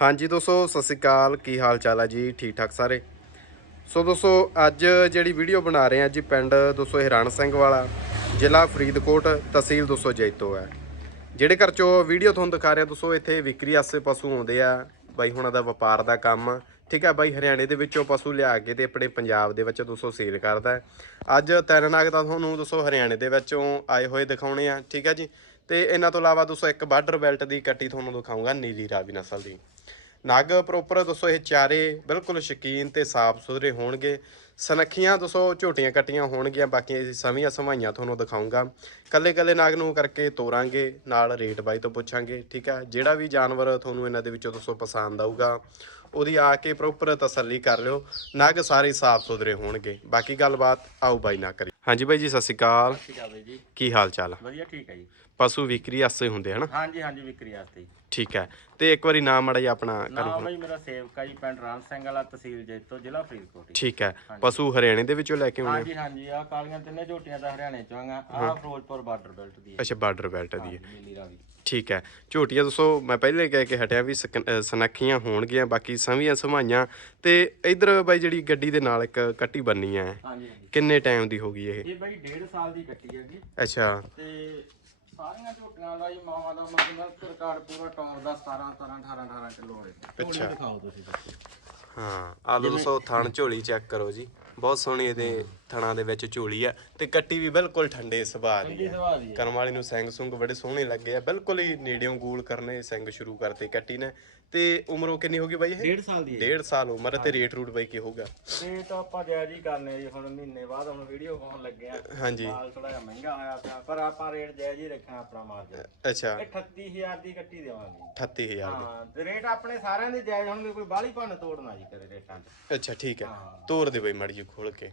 ਹਾਂਜੀ ਦੋਸਤੋ, ਸਤਿ ਸ਼੍ਰੀ ਅਕਾਲ। ਕੀ ਹਾਲ ਚਾਲ ਹੈ ਜੀ? ਠੀਕ ਠਾਕ ਸਾਰੇ? ਸੋ ਦੋਸਤੋ, ਅੱਜ ਜਿਹੜੀ ਵੀਡੀਓ ਬਣਾ ਰਹੇ ਹਾਂ ਜੀ ਪਿੰਡ ਦੋਸਤੋ ਹਿਰਾਨ ਸਿੰਘ ਵਾਲਾ, ਜ਼ਿਲ੍ਹਾ ਫਰੀਦਕੋਟ ਤਹਿਸੀਲ ਦੋਸਤੋ ਜੈਤੋ ਹੈ। ਜਿਹੜੇ ਘਰ ਚੋਂ ਵੀਡੀਓ ਤੁਹਾਨੂੰ ਦਿਖਾ ਰਿਹਾ ਦੋਸਤੋ, ਇੱਥੇ ਵਿਕਰੀ ਆਸੇ ਪਸ਼ੂ ਆਉਂਦੇ ਆ। ਬਾਈ ਹੁਣਾਂ ਦਾ ਵਪਾਰ ਦਾ ਕੰਮ, ਠੀਕ ਹੈ ਬਾਈ? ਹਰਿਆਣੇ ਦੇ ਵਿੱਚੋਂ ਪਸ਼ੂ ਲਿਆ ਕੇ ਤੇ ਆਪਣੇ ਪੰਜਾਬ ਦੇ ਵਿੱਚ ਦੋਸਤੋ ਸੇਲ ਕਰਦਾ ਅੱਜ ਤਿੰਨ ਨਾਗ ਤਾਂ ਤੁਹਾਨੂੰ ਦੋਸਤੋ ਹਰਿਆਣੇ ਦੇ ਵਿੱਚੋਂ ਆਏ ਹੋਏ ਦਿਖਾਉਣੇ ਆ, ਠੀਕ ਹੈ ਜੀ? ਤੇ ਇਹਨਾਂ ਤੋਂ ਇਲਾਵਾ ਦੋਸਤੋ ਇੱਕ ਬਾਰਡਰ ਬੈਲਟ ਦੀ ਕੱਟੀ ਤੁਹਾਨੂੰ ਦਿਖਾਉਂਗਾ ਨੀਲੀ ਰਾਵੀ ਨਸਲ ਦੀ। ਨਗ ਪ੍ਰੋਪਰ ਦੱਸੋ ਇਹ ਚਾਰੇ ਬਿਲਕੁਲ ਸ਼ਕੀਨ ਤੇ ਸਾਫ਼ ਸੁਥਰੇ ਹੋਣਗੇ। ਸਨੱਖੀਆਂ ਦੱਸੋ, ਝੋਟੀਆਂ ਕੱਟੀਆਂ ਹੋਣਗੀਆਂ, ਬਾਕੀ ਅਸੀਂ ਸਮੀਆਂ ਸਮਾਈਆਂ ਤੁਹਾਨੂੰ ਦਿਖਾਉਂਗਾ। ਕੱਲੇ ਕੱਲੇ ਨਾਗ ਨੂੰ ਕਰਕੇ ਤੋਰਾਂਗੇ, ਨਾਲ ਰੇਟ ਬਾਈ ਤੋਂ ਪੁੱਛਾਂਗੇ, ਠੀਕ ਹੈ? ਜਿਹੜਾ ਵੀ ਜਾਨਵਰ ਤੁਹਾਨੂੰ ਇਹਨਾਂ ਦੇ ਵਿੱਚੋਂ ਦੱਸੋ ਪਸੰਦ ਆਊਗਾ। ਉਹਦੀ ਆ ਕੇ ਪ੍ਰੋਪਰ ਤਸੱਲੀ ਕਰ ਲਿਓ ਨਗ ਸਾਰੇ ਸਾਫ਼ ਸੁਥਰੇ ਹੋਣਗੇ। ਬਾਕੀ ਗੱਲਬਾਤ ਆਓ ਬਾਈ ਨਾ ਕਰੀ ਹਾਂਜੀ ਬਾਈ ਜੀ ਸਤਿ ਸ਼੍ਰੀ ਅਕਾਲ। ਜੀ। ਕੀ ਹਾਲ ਚਾਲ ਆ? ਵਧੀਆ ਠੀਕ ਹੈ ਜੀ। ਪਸ਼ੂ ਵਿਕਰੀ ਆਸੇ ਹੁੰਦੇ ਹਨ? ਹਾਂਜੀ ਹਾਂਜੀ ਵਿਕਰੀ ਵਾਸਤੇ ਜੀ ਠੀਕ ਹੈ ਤੇ ਇੱਕ ਵਾਰੀ ਨਾਮ ਮੜਾ ਜੀ ਆਪਣਾ ਨਾਮ ਬਈ ਮੇਰਾ ਸੇਵਕਾ ਜੀ ਪਿੰਡ ਰਾਮ ਸਿੰਘ ਵਾਲਾ ਤਹਿਸੀਲ ਜੈਤੋ ਜ਼ਿਲ੍ਹਾ ਫਰੀਦਕੋਟ ਜੀ। ਠੀਕ ਹੈ ਪਸ਼ੂ ਹਰਿਆਣੇ ਦੇ ਵਿੱਚੋਂ ਲੈ ਕੇ ਆਉਣੇ ਆ? ਹਾਂਜੀ ਹਾਂਜੀ ਆ ਕਾਲੀਆਂ ਤਿੰਨੇ ਝੋਟੀਆਂ ਦਾ ਹਰਿਆਣੇ ਚੋਂ ਆ ਆ ਫਿਰੋਜ਼ਪੁਰ ਬਾਰਡਰ ਬੈਲਟ ਦੀ ਹੈ। ਅੱਛਾ ਬਾਰਡਰ ਬੈਲਟ ਦੀ ਹੈ। ਨੀਲੀ ਰਾਵੀ। ਠੀਕ ਹੈ। ਝੋਟੀਆਂ ਦੱਸੋ ਮੈਂ ਪਹਿਲੇ ਕਹਿ ਕੇ ਹਟਿਆ ਵੀ ਸਨੱਖੀਆਂ ਹੋਣਗੀਆਂ ਬਾਕੀ ਸਵੀਆਂ ਸਮਾਈਆਂ। ਤੇ ਇਧਰ ਬਾਈ ਜਿਹੜੀ ਗੱਡੀ ਦੇ ਨਾਲ ਇੱਕ ਕੱਟੀ ਬੰਨੀ ਹੈ ਹਾਂਜੀ ਹਾਂਜੀ। ਕਿੰਨੇ ਟਾਈਮ ਦੀ ਹੋ ਗਈ ਇਹ? ਇਹ ਬਈ 1.5 ਸਾਲ ਦੀ ਕੱਟੀ ਹੈਗੀ ਅੱਛਾ। ਤੇ ਸਾਰੀਆਂ ਝੋਟੀਆਂ ਦਾ ਜੀ ਮਾਵਾਂ ਦਾ ਮਤਲਬ ਰਿਕਾਰਡ ਪੂਰਾ ਟੌਪ ਦਾ 17 17 18 18 ਕਿਲੋ ਹੋਏ ਅੱਛਾ। ਦਿਖਾਓ ਤੁਸੀਂ। ਹਾਂ ਆ ਲਓ ਦੋਸਤੋ ਥਣ ਝੋਲੀ ਚੈੱਕ ਕਰੋ ਜੀ। ਬਹੁਤ ਸੋਹਣੀ ਇਹਦੇ ਥਣਾਂ ਦੇ ਵਿੱਚ ਝੋਲੀ ਆ। ਤੇ ਕੱਟੀ ਵੀ ਬਿਲਕੁਲ ਠੰਡੇ ਸੁਭਾਅ ਦੀ ਜੀ ਹੈ ਜੀ ਕਰਮ ਵਾਲੀ ਨੂੰ ਸਿੰਘ ਸੁੰਗ ਬੜੇ ਸੋਹਣੇ ਲੱਗੇ ਆ। ਬਿਲਕੁਲ ਹੀ ਨੇੜਿਓਂ ਗੂਲ ਕਰਨੇ ਸਿੰਘ ਸ਼ੁਰੂ ਕਰਤੇ ਕੱਟੀ ਨੇ। ਤੇ ਉਮਰੋਂ ਕਿੰਨੀ ਹੋ ਗਈ ਬਾਈ ਇਹ? 1.5 ਸਾਲ ਦੀ ਹੈ ਡੇਢ ਸਾਲ ਉਮਰ ਤੇ ਰੇਟ ਰੂਟ ਬਾਈ ਕੀ ਹੋਊਗਾ? ਇਹ ਤਾਂ ਆਪਾਂ ਜਾਇਜ਼ ਹੀ ਕਰਨੇ ਜੀ। ਹੁਣ ਮਹੀਨੇ ਬਾਅਦ ਹੁਣ ਵੀਡੀਓ ਪਾਉਣ ਲੱਗੇ ਆ। ਹਾਂਜੀ। ਮਾਲ ਥੋੜਾ ਜਿਹਾ ਮਹਿੰਗਾ ਹੋਇਆ ਪਿਆ। ਪਰ ਆਪਾਂ ਰੇਟ ਜਾਇਜ਼ ਹੀ ਰੱਖਣਾ ਆਪਣਾ ਮਾਰਜਨ ਅੱਛਾ। ਇਹ 38000 ਦੀ ਕੱਟੀ ਦੇਵਾਂਗੇ। 38000 ਹਾਂ ਤੇ ਰੇਟ ਆਪਣੇ ਸਾਰਿਆਂ ਦੇ ਜਾਇਜ਼ ਹੋਣਗੇ। ਕੋਈ ਬਾਹਲੀ ਭੰਨ ਤੋੜਨਾ ਜੀ। ਕਦੇ ਰੇਟਾਂ 'ਚ ਅੱਛਾ, ਠੀਕ ਹੈ। ਤੋਰ ਦੇ ਬਈ ਮੜੀ ਜੀ ਖੋਲ ਕੇ।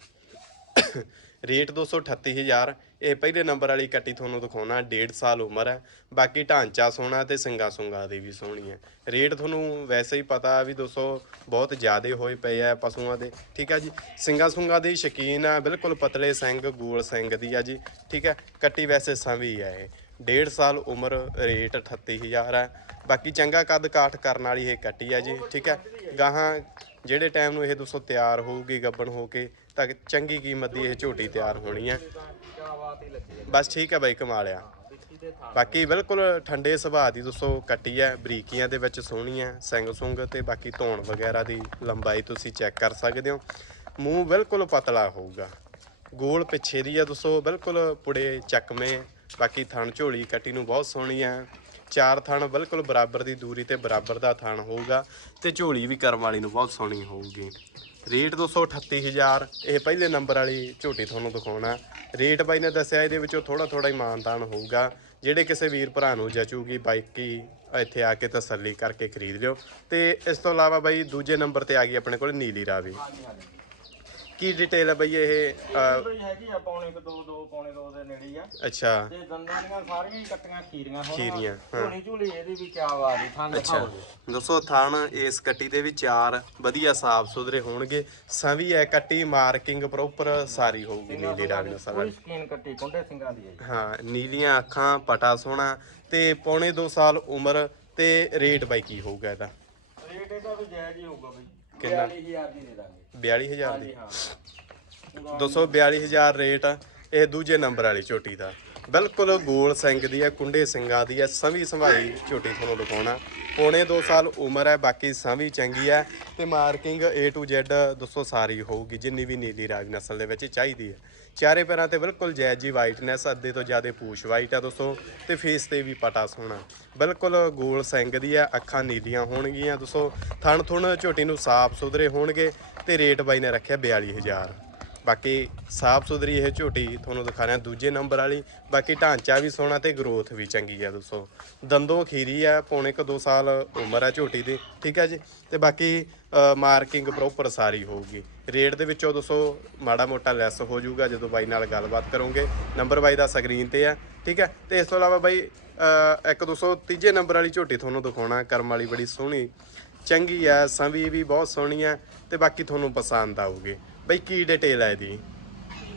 ਰੇਟ 238000 ਇਹ ਪਹਿਲੇ ਨੰਬਰ ਵਾਲੀ ਕੱਟੀ ਤੁਹਾਨੂੰ ਦਿਖਾਉਣਾ 1.5 ਸਾਲ ਉਮਰ ਹੈ। ਬਾਕੀ ਢਾਂਚਾ ਸੋਹਣਾ ਤੇ ਸਿੰਗਾ ਸੁੰਗਾ ਦੀ ਵੀ ਸੋਹਣੀ ਹੈ। ਰੇਟ ਤੁਹਾਨੂੰ ਵੈਸੇ ਹੀ ਪਤਾ ਵੀ ਦੋਸਤੋ ਬਹੁਤ ਜ਼ਿਆਦੇ ਹੋਏ ਪਏ ਆ ਪਸ਼ੂਆਂ ਦੇ। ਠੀਕ ਹੈ ਜੀ? ਸਿੰਗਾ ਸੁੰਗਾ ਦੀ ਸ਼ਕੀਨ ਆ, ਬਿਲਕੁਲ ਪਤਲੇ ਸਿੰਘ, ਗੋਲ ਸਿੰਘ ਦੀ ਆ ਜੀ। ਠੀਕ ਹੈ? ਕੱਟੀ ਵੈਸੇ ਸੰਵੀ ਹੈ ਇਹ। 1.5 ਸਾਲ ਉਮਰ, ਰੇਟ 38000 ਹੈ। ਬਾਕੀ ਚੰਗਾ ਕੱਦ ਕਾਠ ਕਰਨ ਵਾਲੀ ਇਹ ਕੱਟੀ ਆ ਜੀ। ਠੀਕ ਹੈ? ਗਾਹਾਂ ਜਿਹੜੇ ਟਾਈਮ ਨੂੰ ਇਹ ਦੋਸਤੋ ਤਿਆਰ ਹੋਊਗੀ ਗੱਬਣ ਹੋ ਕੇ, ਤਾਂ ਚੰਗੀ ਕੀਮਤ ਦੀ ਇਹ ਝੋਟੀ ਤਿਆਰ ਹੋਣੀ ਹੈ ਬਸ ਠੀਕ ਹੈ ਬਾਈ, ਕਮਾਲ ਆ। ਬਾਕੀ ਬਿਲਕੁਲ ਠੰਡੇ ਸੁਭਾਅ ਦੀ ਦੋਸਤੋ ਕੱਟੀ ਹੈ ਬਰੀਕੀਆਂ ਦੇ ਵਿੱਚ ਸੋਹਣੀ ਹੈ ਸਿੰਗ ਸੁੰਗ ਤੇ ਬਾਕੀ ਧੌਣ ਵਗੈਰਾ ਦੀ ਲੰਬਾਈ ਤੁਸੀਂ ਚੈੱਕ ਕਰ ਸਕਦੇ ਹੋ। ਮੂੰਹ ਬਿਲਕੁਲ ਪਤਲਾ ਹੋਊਗਾ। ਗੋਲ ਪਿੱਛੇ ਦੀ ਹੈ ਦੋਸਤੋ ਬਿਲਕੁਲ ਪੁੜੇ ਚੱਕਵੇਂ, ਬਾਕੀ ਥਣ ਝੋਲੀ ਕੱਟੀ ਨੂੰ ਬਹੁਤ ਸੋਹਣੀ ਹੈ ਚਾਰ ਥਣ ਬਿਲਕੁਲ ਬਰਾਬਰ ਦੀ ਦੂਰੀ ਤੇ ਬਰਾਬਰ ਦਾ ਥਣ ਹੋਊਗਾ ਤੇ ਝੋਲੀ ਵੀ ਕਰਮ ਵਾਲੀ ਨੂੰ ਬਹੁਤ ਸੋਹਣੀ ਹੋਊਗੀ। ਰੇਟ 238000 ਇਹ ਪਹਿਲੇ ਨੰਬਰ ਵਾਲੀ ਝੋਟੀ ਤੁਹਾਨੂੰ ਦਿਖਾਉਣਾ। ਰੇਟ ਬਾਈ ਨੇ ਦੱਸਿਆ ਇਹਦੇ ਵਿੱਚੋਂ ਥੋੜਾ ਥੋੜਾ ਇਮਾਨਦਾਨ ਹੋਊਗਾ। ਜਿਹੜੇ ਕਿਸੇ ਵੀਰ ਭਰਾ ਨੂੰ ਜਚੂਗੀ, ਬਾਈਕ ਹੀ ਇੱਥੇ ਆ ਕੇ ਤਸੱਲੀ ਕਰਕੇ ਖਰੀਦ ਲਿਓ। ਤੇ ਇਸ ਤੋਂ ਇਲਾਵਾ ਬਾਈ ਦੂਜੇ ਨੰਬਰ ਤੇ ਆ ਗਈ ਆਪਣੇ ਕੋਲ ਨੀਲੀ ਰਾਵੀ। ਕੀ ਡਿਟੇਲ ਹੈ ਬਾਈ ਇਹ ਅਹ, ਬਈ ਹੈਗੀ ਆ ਪੌਣੇ ਕੁ ਦੋ ਦੋ ਪੌਣੇ ਦੋ ਦੇ ਨੇੜੇ ਹੀ ਆ। ਅੱਛਾ। ਤੇ ਦੰਦਾਂ ਦੀਆਂ ਸਾਰੀਆਂ ਹੀ ਕੱਟੀਆਂ ਖੀਰੀਆਂ ਹੁਣ। ਖੀਰੀਆਂ, ਹਾਂ। ਝੋਲੀ ਝੂਲੀ ਇਹਦੀ ਵੀ ਕਿਆ ਬਾਤ ਹੈ ਥਾਂ ਦਿਖਾਓ ਜੀ ਦੋਸਤੋ ਥਣ ਇਸ ਕੱਟੀ ਦੇ ਵੀ ਚਾਰ ਵਧੀਆ ਸਾਫ਼ ਸੁਥਰੇ ਹੋਣਗੇ ਸਵੀ ਹੈ ਕੱਟੀ ਮਾਰਕਿੰਗ ਪ੍ਰੋਪਰ ਸਾਰੀ ਹੋਊਗੀ ਨੀਲੀ ਰਾਵੀ ਨਸਲ ਕੋਈ ਸਕੀਨ ਕੱਟੀ ਕੁੰਡੇ ਸਿੰਘਾਂ ਦੀ ਹੈ ਜੀ। ਹਾਂ ਨੀਲੀਆਂ ਅੱਖਾਂ ਪਟਾ ਸੋਹਣਾ ਤੇ ਪੌਣੇ 2 ਸਾਲ ਉਮਰ ਤੇ ਰੇਟ ਬਾਈ ਕੀ ਹੋਊਗਾ ਇਹਦਾ? ਰੇਟ ਇਹਦਾ ਵੀ ਜਾਇਜ਼ ਹੀ ਹੋਊਗਾ ਬਈ। ਕਿੰਨਾ? 42000 ਦੀ ਦੇ ਦਾਂਗੇ। 42000 ਦੀ। ਹਾਂਜੀ ਹਾਂ। 242000 ਰੇਟ ਆ, ਇਹ ਦੂਜੇ ਨੰਬਰ ਵਾਲੀ ਝੋਟੀ ਦਾ। ਬਿਲਕੁਲ ਗੋਲ ਸਿੰਘ ਦੀ ਹੈ ਕੁੰਡੇ ਸਿੰਘਾਂ ਦੀ ਹੈ ਸਵੀ ਸੰਭਾਈ ਝੋਟੀ ਤੁਹਾਨੂੰ ਦਿਖਾਉਣਾ। ਪੌਣੇ 2 ਸਾਲ ਉਮਰ ਹੈ, ਬਾਕੀ ਸਵੀ ਚੰਗੀ ਹੈ ਤੇ ਮਾਰਕਿੰਗ A to Z ਦੋਸਤੋ ਸਾਰੀ ਹੋਊਗੀ, ਜਿੰਨੀ ਵੀ ਨੀਲੀ ਰਾਜ ਨਸਲ ਦੇ ਵਿੱਚ ਚਾਹੀਦੀ ਹੈ। ਚਾਰੇ ਪੈਰਾਂ ਤੇ ਬਿਲਕੁਲ ਜੈਜ ਜੀ ਵਾਈਟਨੈਸ ਅੱਧੇ ਤੋਂ ਜ਼ਿਆਦਾ ਪੂਛ ਵਾਈਟ ਹੈ ਦੋਸਤੋ, ਤੇ ਫੇਸ ਤੇ ਵੀ ਪਟਾ ਸੋਹਣਾ। ਬਿਲਕੁਲ ਗੋਲ ਸਿੰਘ ਦੀ ਹੈ, ਅੱਖਾਂ ਨੀਲੀਆਂ ਹੋਣਗੀਆਂ ਦੋਸਤੋ ਥਣ ਥੁਣ ਝੋਟੀ ਨੂੰ ਸਾਫ਼ ਸੁਥਰੇ ਹੋਣਗੇ ਤੇ ਰੇਟ ਬਾਈ ਨੇ ਰੱਖਿਆ 42000 ਬਾਕੀ ਸਾਫ਼ ਸੁਥਰੀ ਇਹ ਝੋਟੀ ਤੁਹਾਨੂੰ ਦਿਖਾ ਰਿਹਾ, ਦੂਜੇ ਨੰਬਰ ਵਾਲੀ, ਬਾਕੀ ਢਾਂਚਾ ਵੀ ਸੋਹਣਾ ਤੇ ਗਰੋਥ ਵੀ ਚੰਗੀ ਆ ਦੋਸਤੋ। ਦੰਦੋਂ ਖੀਰੀ ਆ, ਪੌਣੇ ਕੁ 2 ਸਾਲ ਉਮਰ ਆ ਝੋਟੀ ਦੀ, ਠੀਕ ਹੈ ਜੀ? ਤੇ ਬਾਕੀ ਮਾਰਕਿੰਗ ਪ੍ਰੋਪਰ ਸਾਰੀ ਹੋਊਗੀ। ਰੇਟ ਦੇ ਵਿੱਚੋਂ ਦੋਸਤੋ ਮਾੜਾ ਮੋਟਾ ਲੈਸ ਹੋ ਜਾਊਗਾ, ਜਦੋਂ ਬਾਈ ਨਾਲ ਗੱਲਬਾਤ ਕਰੋਗੇ। ਨੰਬਰ ਬਾਈ ਦਾ ਸਕਰੀਨ ਤੇ ਆ, ਠੀਕ ਹੈ ਤੇ ਇਸ ਤੋਂ ਇਲਾਵਾ ਬਾਈ ਇੱਕ ਦੋਸਤੋ ਤੀਜੇ ਨੰਬਰ ਵਾਲੀ ਝੋਟੀ ਤੁਹਾਨੂੰ ਦਿਖਾਉਣਾ, ਕਰਮ ਵਾਲੀ ਬੜੀ ਸੋਹਣੀ, ਚੰਗੀ ਆ, ਸੰਵੀ ਵੀ ਬਹੁਤ ਸੋਹਣੀ ਆ, ਤੇ ਬਾਕੀ ਤੁਹਾਨੂੰ ਪਸੰਦ ਆਊਗੀ। ਬਈ ਕੀ ਡਿਟੇਲ ਹੈ ਇਹਦੀ?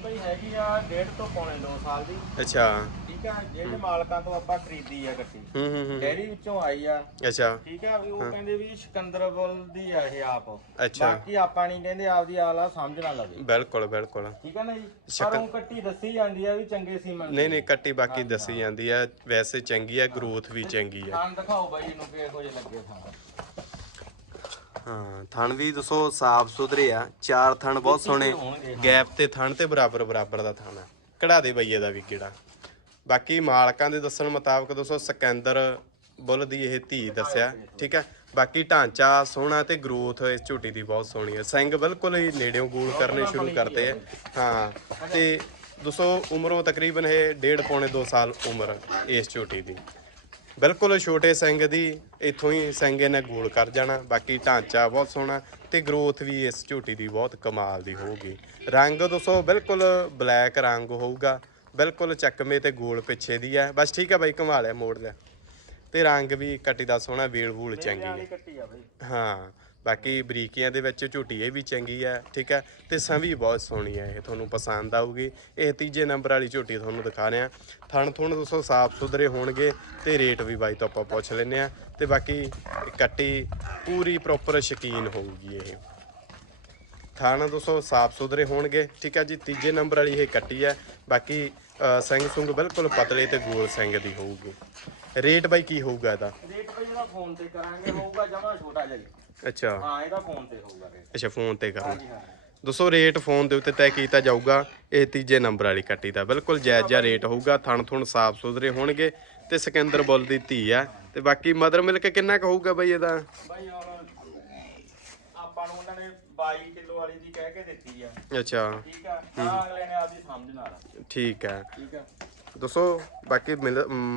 ਬਈ ਹੈਗੀ ਆ ਡੇਢ ਤੋਂ ਪੌਣੇ 2 ਸਾਲ ਦੀ। ਅੱਛਾ। ਠੀਕ ਆ ਜਿਹੜੇ ਮਾਲਕਾਂ ਤੋਂ ਆਪਾਂ ਖਰੀਦੀ ਆ ਗੱਡੀ। ਹੂੰ ਹੂੰ ਹੂੰ। ਡੈਰੀ ਵਿੱਚੋਂ ਆਈ ਆ। ਅੱਛਾ। ਠੀਕ ਆ ਵੀ ਉਹ ਕਹਿੰਦੇ ਵੀ ਸਿਕੰਦਰਬਲ ਦੀ ਆ ਇਹ ਆਪ। ਅੱਛਾ। ਬਾਕੀ ਆਪਾਂ ਨਹੀਂ ਕਹਿੰਦੇ ਆਪਦੀ ਆਲਾ ਸਮਝ ਨਾ ਲਵੇ। ਬਿਲਕੁਲ ਬਿਲਕੁਲ। ਠੀਕ ਆ ਨਾ ਜੀ? ਪਰ ਉਹ ਕੱਟੀ ਦੱਸੀ ਜਾਂਦੀ ਆ ਵੀ ਚੰਗੇ ਸੀਮਨ ਨਹੀਂ ਨਹੀਂ ਕੱਟੀ ਬਾਕੀ ਦੱਸੀ ਜਾਂਦੀ ਹੈ ਵੈਸੇ ਚੰਗੀ ਹੈ। ਗਰੋਥ ਵੀ ਚੰਗੀ ਹੈ ਖਾਣ ਦਿਖਾਓ ਬਾਈ ਇਹਨੂੰ ਕਿਹੋ ਜਿਹੇ ਲੱਗੇ ਖਾਣ ਹਾਂ ਥਣ ਵੀ ਦੱਸੋ ਸਾਫ਼ ਸੁਥਰੇ ਆ। ਚਾਰ ਥਣ ਬਹੁਤ ਸੋਹਣੇ। ਗੈਪ ਤੇ ਥਣ ਤੇ ਬਰਾਬਰ ਬਰਾਬਰ ਦਾ ਥਣ ਆ। ਕਢਾ ਦੇ ਬਈਏ ਦਾ ਵੀ ਕਿਹੜਾ। ਬਾਕੀ ਮਾਲਕਾਂ ਦੇ ਦੱਸਣ ਮੁਤਾਬਕ ਦੋਸਤੋ ਸਕੈਂਦਰ ਬੁੱਲ ਦੀ ਇਹ ਧੀ ਦੱਸਿਆ ਠੀਕ ਹੈ ਬਾਕੀ ਢਾਂਚਾ ਸੋਹਣਾ ਤੇ ਗਰੋਥ ਇਸ ਝੋਟੀ ਦੀ ਬਹੁਤ ਸੋਹਣੀ ਹੈ ਸਿੰਘ ਬਿਲਕੁਲ ਹੀ ਨੇੜਿਓਂ ਗੋਲ ਕਰਨੇ ਸ਼ੁਰੂ ਕਰਤੇ ਆ। ਹਾਂ ਤੇ ਦੋਸਤੋ ਉਮਰੋਂ ਤਕਰੀਬਨ ਇਹ ਡੇਢ ਪੌਣੇ 2 ਸਾਲ ਉਮਰ ਇਸ ਝੋਟੀ ਦੀ। ਬਿਲਕੁਲ ਛੋਟੇ ਸਿੰਘ ਦੀ ਇੱਥੋਂ ਹੀ ਸਿੰਘ ਇਹਨੇ ਗੋਲ ਕਰ ਜਾਣਾ ਬਾਕੀ ਢਾਂਚਾ ਬਹੁਤ ਸੋਹਣਾ ਤੇ ਗਰੋਥ ਵੀ ਇਸ ਝੋਟੀ ਦੀ ਬਹੁਤ ਕਮਾਲ ਦੀ ਹੋਊਗੀ। ਰੰਗ ਦੋਸਤੋ ਬਿਲਕੁਲ ਬਲੈਕ ਰੰਗ ਹੋਊਗਾ ਬਿਲਕੁਲ ਚੱਕਵੇਂ ਤੇ ਗੋਲ ਪਿੱਛੇ ਦੀ ਹੈ ਬਸ ਠੀਕ ਹੈ ਬਾਈ ਕਮਾ ਲਿਆ ਮੋੜ ਲਿਆ। ਤੇ ਰੰਗ ਵੀ ਕੱਟੀ ਦਾ ਸੋਹਣਾ ਵੇਲ ਵੂਲ ਚੰਗੀ ਹੈ ਹਾਂ ਬਾਕੀ ਬਰੀਕੀਆਂ ਦੇ ਵਿੱਚ ਝੋਟੀ ਇਹ ਵੀ ਚੰਗੀ ਹੈ ਠੀਕ ਹੈ ਤੇ ਸੰਵੀ ਬਹੁਤ ਸੋਹਣੀ ਹੈ ਇਹ ਤੁਹਾਨੂੰ ਪਸੰਦ ਆਊਗੀ। ਇਹ ਤੀਜੇ ਨੰਬਰ ਵਾਲੀ ਝੋਟੀ ਤੁਹਾਨੂੰ ਦਿਖਾ ਰਿਹਾ। ਥਣ ਥੁਣ ਦੋਸਤੋ ਸਾਫ਼ ਸੁਥਰੇ ਹੋਣਗੇ ਤੇ ਰੇਟ ਵੀ ਬਾਈ ਤੋਂ ਆਪਾਂ ਪੁੱਛ ਲੈਨੇ ਆ। ਤੇ ਬਾਕੀ ਕੱਟੀ ਪੂਰੀ ਪ੍ਰੋਪਰ ਸ਼ਕੀਨ ਹੋਊਗੀ ਇਹ। ਥਾਣਾ ਦੋਸਤੋ ਸਾਫ਼ ਸੁਥਰੇ ਹੋਣਗੇ ਠੀਕ ਹੈ ਜੀ? ਤੀਜੇ ਨੰਬਰ ਵਾਲੀ ਇਹ ਕੱਟੀ ਹੈ ਬਾਕੀ ਅ, ਸਿੰਘ ਸੁੰਗ ਬਿਲਕੁਲ ਪਤਲੇ ਤੇ ਗੋਲ ਸਿੰਘ ਦੀ ਹੋਊਗੀ। ਰੇਟ ਬਾਈ ਕੀ ਹੋਊਗਾ ਇਹਦਾ? ਰੇਟ ਬਾਈ ਇਹਦਾ ਫੋਨ ਤੇ ਕਰਾਂਗੇ ਹੋਊਗਾ ਜਮਾ ਛੋਟਾ ਜਿਹਾ ਜੀ। ਅੱਛਾ। ਹਾਂ ਇਹਦਾ ਫੋਨ ਤੇ ਹੋਊਗਾ ਰੇਟ ਅੱਛਾ ਫੋਨ ਤੇ ਕਰਨਾ ਹਾਂਜੀ ਹਾਂ ਦੋਸਤੋ ਰੇਟ ਫੋਨ ਦੇ ਉੱਤੇ ਤੈਅ ਕੀਤਾ ਜਾਊਗਾ ਇਹ ਤੀਜੇ ਨੰਬਰ ਵਾਲੀ ਕੱਟੀ ਦਾ। ਬਿਲਕੁਲ ਜਾਇਜ਼ ਜਿਹਾ ਰੇਟ ਹੋਊਗਾ ਥਣ ਥੁਣ ਸਾਫ਼ ਸੁਥਰੇ ਹੋਣਗੇ ਤੇ ਸਿਕੰਦਰ ਬੁੱਲ ਦੀ ਧੀ ਆ। ਤੇ ਬਾਕੀ ਮਦਰ ਮਿਲਕ ਕਿੰਨਾ ਕੁ ਹੋਊਗਾ ਬਈ ਇਹਦਾ? ਬਾਈ ਹੁਣ ਆਪਾਂ ਨੂੰ ਉਹਨਾਂ ਨੇ 22 ਕਿਲੋ ਵਾਲੀ ਦੀ ਕਹਿ ਕੇ ਦਿੱਤੀ ਆ। ਅੱਛਾ। ਠੀਕ ਆ ਹਾਂ ਅਗਲੇ ਨੇ ਆਪਦੀ ਸਮਝ ਨਾਲ। ਠੀਕ ਹੈ ਠੀਕ ਆ। ਦੋਸਤੋ ਬਾਕੀ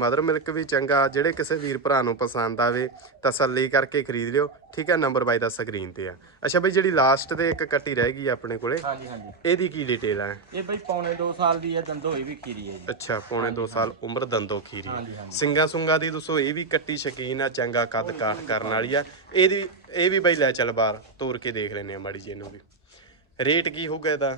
ਮਦਰ ਮਿਲਕ ਵੀ ਚੰਗਾ ਜਿਹੜੇ ਕਿਸੇ ਵੀਰ ਭਰਾ ਨੂੰ ਪਸੰਦ ਆਵੇ ਤਸੱਲੀ ਕਰਕੇ ਖਰੀਦ ਲਿਓ। ਠੀਕ ਹੈ ਨੰਬਰ ਬਾਈ ਦਾ ਸਕਰੀਨ ਤੇ ਆ। ਅੱਛਾ ਬਈ ਜਿਹੜੀ ਲਾਸਟ ਤੇ ਇੱਕ ਕੱਟੀ ਰਹਿ ਗਈ ਆ ਆਪਣੇ ਕੋਲੇ ਹਾਂਜੀ ਹਾਂਜੀ। ਇਹਦੀ ਕੀ ਡਿਟੇਲ ਹੈ ਇਹ ਬਾਈ ਪੌਣੇ 2 ਸਾਲ ਦੀ ਆ ਦੰਦੋਈ ਵੀ ਖੀਰੀ ਹੈ ਜੀ। ਅੱਛਾ ਪੌਣੇ 2 ਸਾਲ ਉਮਰ ਦੰਦੋ ਖੀਰੀ। ਸਿੰਗਾ ਸੁੰਗਾ ਦੀ ਦੋਸਤੋ ਇਹ ਵੀ ਕੱਟੀ ਸ਼ਕੀਨ ਆ ਚੰਗਾ ਕੱਦ ਕਾਠ ਕਰਨ ਵਾਲੀ ਆ। ਇਹਦੀ ਇਹ ਵੀ ਬਈ ਲੈ ਚੱਲ ਬਾਹਰ ਤੋਰ ਕੇ ਦੇਖ ਲੈਨੇ ਆ ਮਾੜੀ ਜੀ ਇਹਨੂੰ ਵੀ। ਰੇਟ ਕੀ ਹੋਊਗਾ ਇਹਦਾ?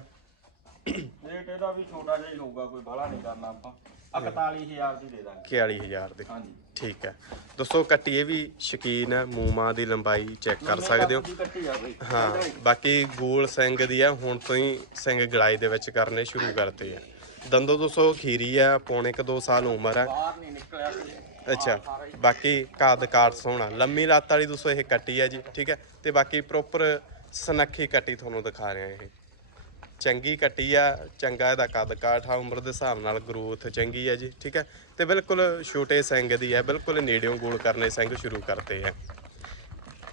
ਰੇਟ ਇਹਦਾ ਵੀ ਛੋਟਾ ਜਿਹਾ ਹੀ ਹੋਊਗਾ ਕੋਈ ਬਾਹਲਾ ਨਹੀਂ ਕਰਨਾ ਆਪਾਂ। ਆ 41000 ਦੀ ਦੇ ਦਾਂਗੇ। 41000 ਦੇ। ਹਾਂਜੀ। ਠੀਕ ਹੈ। ਦੋਸਤੋ ਕੱਟੀ ਇਹ ਵੀ ਸ਼ਕੀਨ ਹੈ ਮੂਮਾ ਦੀ ਲੰਬਾਈ ਚੈੱਕ ਕਰ ਸਕਦੇ ਹੋ? ਦੀ ਕੱਟੀ ਆ ਬਾਈ। ਹਾਂ ਬਾਕੀ ਗੋਲ ਸਿੰਘ ਦੀ ਆ ਹੁਣ ਤੋਂ ਹੀ ਸਿੰਘ ਗਲਾਈ ਦੇ ਵਿੱਚ ਕਰਨੇ ਸ਼ੁਰੂ ਕਰਤੇ ਆ। ਦੰਦੋ ਦੋਸਤੋ ਖੀਰੀ ਆ ਪੌਣੇ ਕ 2 ਸਾਲ ਉਮਰ ਆ। ਬਾਹਰ ਨਹੀਂ ਨਿਕਲਿਆ ਸੀ ਅੱਛਾ ਬਾਕੀ ਕਾਦ ਕਾਟ ਸੋਹਣਾ। ਲੰਮੀ ਲੱਤ ਵਾਲੀ ਦੋਸਤੋ ਇਹ ਕੱਟੀ ਹੈ ਜੀ ਠੀਕ ਹੈ? ਤੇ ਬਾਕੀ ਪ੍ਰੋਪਰ ਸਨੱਖੀ ਕੱਟੀ ਤੁਹਾਨੂੰ ਦਿਖਾ ਰਿਹਾ ਇਹ। ਚੰਗੀ ਕੱਟੀ ਆ, ਚੰਗਾ ਇਹਦਾ ਕੱਦ ਕਾਠ ਆ, ਉਮਰ ਦੇ ਹਿਸਾਬ ਨਾਲ ਗਰੋਥ ਚੰਗੀ ਹੈ ਜੀ, ਠੀਕ ਹੈ ਤੇ ਬਿਲਕੁਲ ਛੋਟੇ ਸਿੰਘ ਦੀ ਹੈ ਬਿਲਕੁਲ ਨੇੜਿਓਂ ਗੋਲ ਕਰਨੇ ਸਿੰਘ ਸ਼ੁਰੂ ਕਰਤੇ ਆ।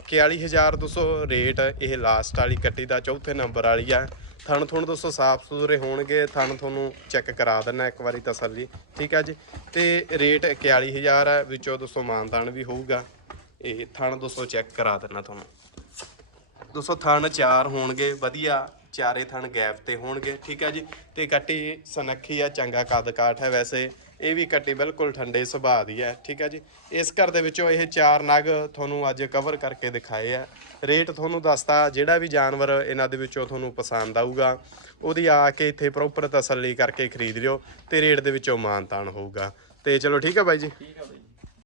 41200 ਰੇਟ ਇਹ ਲਾਸਟ ਵਾਲੀ ਕੱਟੀ ਦਾ ਚੌਥੇ ਨੰਬਰ ਵਾਲੀ ਆ। ਥਣ ਥੁਣ ਦੋਸਤੋ ਸਾਫ਼ ਸੁਥਰੇ ਹੋਣਗੇ, ਥਣ ਤੁਹਾਨੂੰ ਚੈੱਕ ਕਰਾ ਦੇਣਾ ਇੱਕ ਵਾਰੀ ਤਸੱਲੀ, ਠੀਕ ਆ ਜੀ? ਤੇ ਰੇਟ 41000 ਹੈ ਵਿੱਚੋਂ ਦੋਸਤੋ ਮਾਨਦਾਨ ਵੀ ਹੋਊਗਾ। ਇਹ ਥਣ ਦੋਸਤੋ ਚੈੱਕ ਕਰਾ ਦੇਣਾ ਤੁਹਾਨੂੰ। ਦੋਸਤੋ ਥਣ ਚਾਰ ਹੋਣਗੇ, ਵਧੀਆ। ਚਾਰੇ ਥਣ ਗੈਪ ਤੇ ਹੋਣਗੇ, ਠੀਕ ਹੈ ਜੀ? ਤੇ ਕੱਟੀ ਸਨੱਖੀ ਆ, ਚੰਗਾ ਕੱਦ ਕਾਠ ਹੈ ਵੈਸੇ। ਇਹ ਵੀ ਕੱਟੀ ਬਿਲਕੁਲ ਠੰਡੇ ਸੁਭਾਅ ਦੀ ਹੈ, ਠੀਕ ਹੈ ਜੀ? ਇਸ ਘਰ ਦੇ ਵਿੱਚੋਂ ਇਹ ਚਾਰ ਨਗ ਤੁਹਾਨੂੰ ਅੱਜ ਕਵਰ ਕਰਕੇ ਦਿਖਾਏ ਆ। ਰੇਟ ਤੁਹਾਨੂੰ ਦੱਸਤਾ, ਜਿਹੜਾ ਵੀ ਜਾਨਵਰ ਇਹਨਾਂ ਦੇ ਵਿੱਚੋਂ ਤੁਹਾਨੂੰ ਪਸੰਦ ਆਊਗਾ, ਉਹਦੀ ਆ ਕੇ ਇੱਥੇ ਪ੍ਰੋਪਰ ਤਸੱਲੀ ਕਰਕੇ ਖਰੀਦ ਲਿਓ ਤੇ ਰੇਟ ਦੇ ਵਿੱਚੋਂ ਮਾਨਤਾਨ ਹੋਊਗਾ। ਤੇ ਚਲੋ ਠੀਕ ਹੈ ਬਾਈ ਜੀ? ਠੀਕ ਆ ਬਾਈ